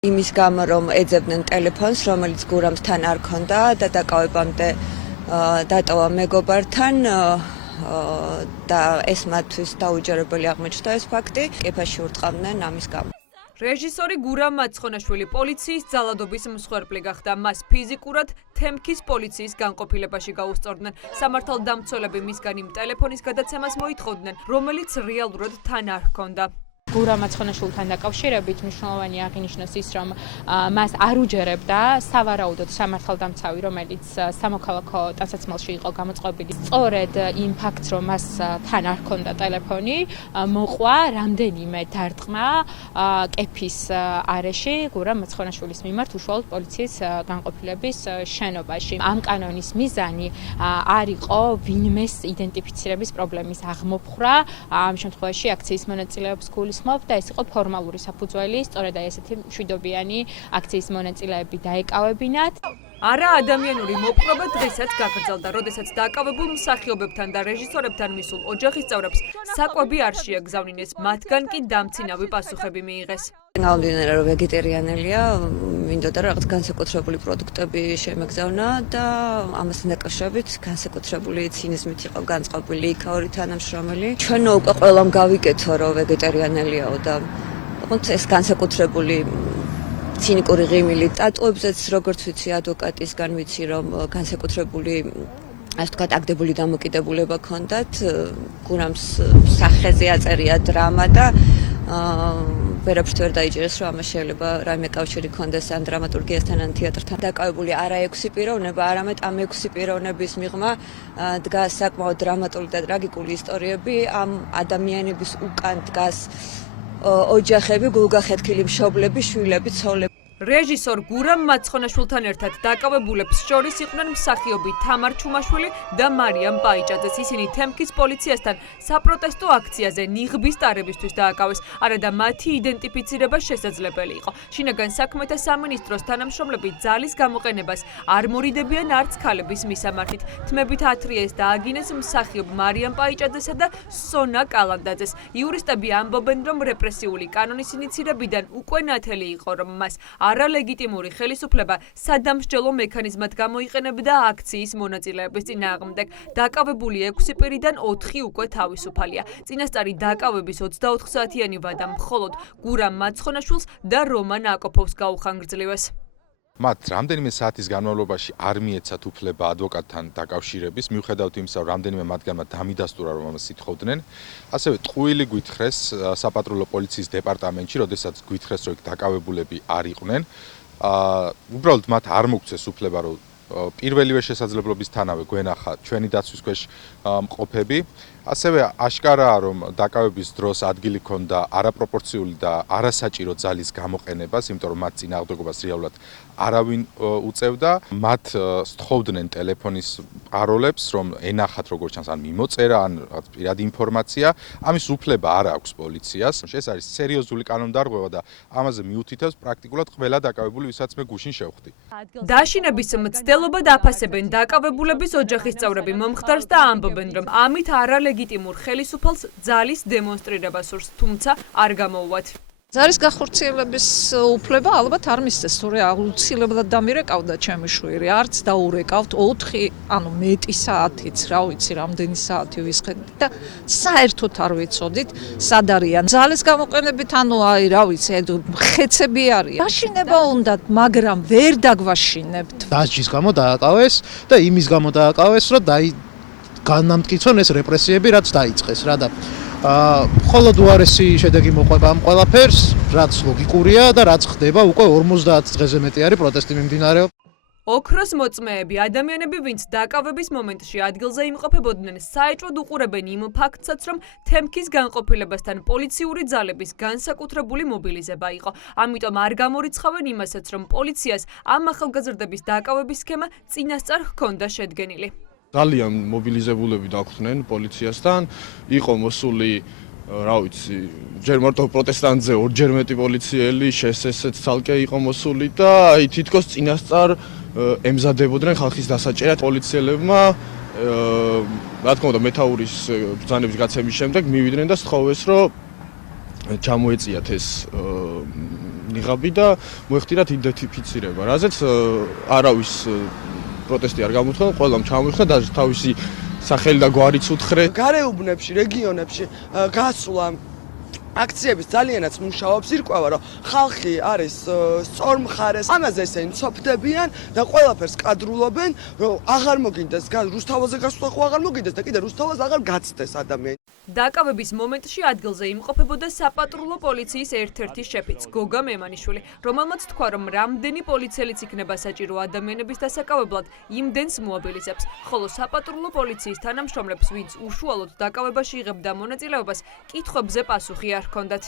იმის გამო რომ ეძებდნენ ტელეფონს, რომელიც გურამთან არ ქონდა და დაკავებამდე დატოვა მეგობართან და ეს მათთვის დაუჯერებელი აღმოჩნდა ეს ფაქტი. კეფაში ურტყამდნენ ამის გამო. რეჟისორი გურამ მაცხონაშვილი პოლიციის ძალადობის მსხვერპლი გახდა. მას ფიზიკურად თემქის პოლიციის განყოფილებაში გაუსწორდნენ. სამართალდამცველები მისგან იმ ტელეფონის გადაცემას მოითხოვდნენ, რომელიც რეალურად თან არ ჰქონდა. გურამ მაცხონაშვილთან დაკავშირებით მნიშვნელოვანი აღინიშნოს ის, რომ მას არ უჯერებდა სავარაუდოდ სამართალდამცავი, რომელიც სამოქალაქო ტანსაცმელში იყო გამოწყობილი. სწორედ იმ ფაქტს, რომ მას თან არ ჰქონდა ტელეფონი, მოყვა რამდენიმე დარტყმა კეფის არეში გურამ მაცხონაშვილის მიმართ უშუალოდ პოლიციის განყოფილების შენობაში. ამ კანონის მიზანი არ იყო ვინმეს იდენტიფიცირების პრობლემის აღმოფხვრა, ამ შემთხვევაში აქციის მონაწილეობის გულის და ეს იყო ფორმალური საფუძველი, სწორედ ესეთი მშვიდობიანი აქციის მონაწილეები დაეკავებინათ. არა ადამიანური მოპყრობა დღესაც გაგრძელდა, როდესაც დაკავებულ მსახიობებთან და რეჟისორებთან მისულ ოჯახის წევრებს საკვები არ შეაგზავნინეს, მათგან კი დამცინავი პასუხები მიიღეს. გამომდინარე რომ ვეგეტარიანელია, მინდოდა რომ რაღაც განსაკუთრებული პროდუქტები შემეგზავნა და ამასთან დაკავშირებით განსაკუთრებული ცინიზმით იყო განწყობილი იქაური თანამშრომელი. ჩვენო უკვე ყველამ გავიკეთო რომ ვეგეტარიანელიაო და ეს განსაკუთრებული ცინიკური ღიმილი ტატუებზეც როგორც ვიცი ადვოკატისგან ვიცი რომ განსაკუთრებული ასე ვთქვათ აგდებული დამოკიდებულება ჰქონდათ გურამს სახეზე აწერია დრამა და ვერაფრით ვერ დაიჯერეს რომ ამას შეიძლება რაიმე კავშირი ჰქონდეს ან დრამატურგიასთან ან თეატრთან. დაკავებული არა 6 პიროვნება, არამედ ამ 6 პიროვნების მიღმა დგას საკმაოდ დრამატული და ტრაგიკული ისტორიები. ამ ადამიანების უკან დგას ოჯახები, გულგახეთქილი მშობლები, შვილები, ცოლები. რეჟისორ გურამ მაცხონაშვილთან ერთად დაკავებულებს შორის იყვნენ მსახიობი თამარ ჩუმაშვილი და მარიამ პაიჭაძეც. ისინი თემქის პოლიციასთან საპროტესტო აქციაზე ნიღბის ტარებისთვის დააკავეს, არადა მათი იდენტიფიცირება შესაძლებელი იყო. შინაგან საქმეთა სამინისტროს თანამშრომლები ძალის გამოყენებას არ მორიდებიან არც ქალების მისამართით. თმებით ათრიეს დააგინეს მსახიობ მარიამ პაიჭაძესა და სონა კალანდაძეს. იურისტები ამბობენ, რომ რეპრესიული კანონის ინიცირებიდან უკვე ნათელი იყო, რომ მას არალეგიტიმური ხელისუფლება სადამსჯელო მექანიზმად გამოიყენებდა აქციის მონაწილეების წინააღმდეგ. დაკავებული 6 პირიდან 4 უკვე თავისუფალია. წინასწარი დაკავების 24 საათიანი ვადა მხოლოდ გურამ მაცხონაშვილს და რომან აკოფოვს გაუხანგრძლივეს. მათ რამდენიმე საათის განმავლობაში არ მიეცათ უფლება ადვოკატთან დაკავშირების, მიუხედავად იმისა, რომ რამდენიმე მათგანმა დამიდასტურა, რომ ამას ითხოვდნენ. ასევე ტყუილი გვითხრეს საპატრულო პოლიციის დეპარტამენტში, როდესაც გვითხრეს, რომ დაკავებულები არ იყვნენ. უბრალოდ მათ არ მოგვცეს უფლება, რომ პირველივე შესაძლებლობისთანავე გვენახა ჩვენი დაცვის ქვეშ მყოფები. ასევე აშკარაა, რომ დაკავების დროს ადგილი ჰქონდა არაპროპორციული და არასაჭირო ძალის გამოყენებას, იმიტომ რომ მათ წინააღმდეგობას რეალურად არავინ უწევდა. მათ სთხოვდნენ ტელეფონის პაროლებს, რომ ენახათ როგორც ჩანს, ან მიმოწერა, ან რაღაც პირადი ინფორმაცია. ამის უფლება არ აქვს პოლიციას. ეს არის სერიოზული კანონდარღვევა და ამაზე მიუთითებს პრაქტიკულად ყველა დაკავებული, ვისაც მე გუშინ შევხვდი. დაშინების მცდელობა დაფასებენ დაკავებულების ოჯახის წევრები მომხდარს და ამბობენ, რომ ამით არალეგიტიმურ ხელისუფალს ძალის დემონსტრირება სურს, თუმცა არ გამოუვათ. ძალის გახორციელების უფლება ალბათ არ მისცეს, თორე აუცილებლად დამირეკავდა ჩემი შვილი, არც დაურეკავთ 4, ანუ მეტი საათიც, რა ვიცი, რამდენი საათი ვისხედით და საერთოდ არ ვიცოდით, სად არიან. ძალის გამოყენებით, ანუ აი, რა ვიცი, ხეცები არიან. დაშინება უნდათ, მაგრამ ვერ დაგვაშინებთ. დასჯის გამო დააკავეს და იმის გამო დააკავეს, რომ განამტკიცონ ეს რეპრესიები, რაც დაიწყეს, რა და მხოლოდ უარესი შედეგი მოყვება ამ ყველაფერს, რაც ლოგიკურია და რაც ხდება უკვე 50 დღეზე მეტი არის პროტესტი მიმდინარეობს. ოქროს მოწმეები, ადამიანები, ვინც დაკავების მომენტში ადგილზე იმყოფებოდნენ, საეჭვოდ უყურებენ იმ ფაქტსაც, რომ თემქის განყოფილებასთან პოლიციური ძალების განსაკუთრებული მობილიზება იყო. ამიტომ არ გამორიცხავენ იმასაც, რომ პოლიციას ამ ახალგაზრდების დაკავების სქემა წინასწარ ჰქონდა შედგენილი. ძალიან მობილიზებულები დაგვხდნენ პოლიციასთან, იყო მოსული, რა ვიცი, ჯერ მარტო პროტესტანტზე ორჯერ მეტი პოლიციელი, შესესეც ცალკე იყო მოსული და აი თითქოს წინასწარ ემზადებოდნენ ხალხის დასაჭერად პოლიციელებმა, რა თქმა უნდა, მეთაურის ბრძანების გაცემის შემდეგ მივიდნენ და სთხოვეს, რომ ჩამოეწიათ ეს ნიღაბი და მოეხდინათ იდენტიფიცირება, რაზეც არავის პროტესტი არ გამოთქვა, ყველამ ჩამოიხსნა და თავისი სახელი და გვარიც უთხრე. გარეუბნებში, რეგიონებში გასვლა აქციების ძალიანაც მუშაობს ირკვევა, რომ ხალხი არის სწორ მხარეს. ამაზე ესენი ცოფდებიან და ყველაფერს კადრულობენ, რომ აღარ მოგინდეს რუსთავაზე გასვლა, ხო აღარ მოგინდეს და კიდე რუსთავაზე აღარ გაცდეს ადამიანი. დაკავების მომენტში ადგილზე იმყოფებოდა საპატრულო პოლიციის ერთ-ერთი შეფიც, გოგა მემანიშვილი, რომელმაც თქვა, რომ რამდენი პოლიციელიც იქნება საჭირო ადამიანების დასაკავებლად, იმდენს მოაბილიზებს, ხოლო საპატრულო პოლიციის თანამშრომლებს, ვინც უშუალოდ დაკავებაში იღებდა მონაწილეობას, კითხვებზე პასუხი არ ჰქონდათ.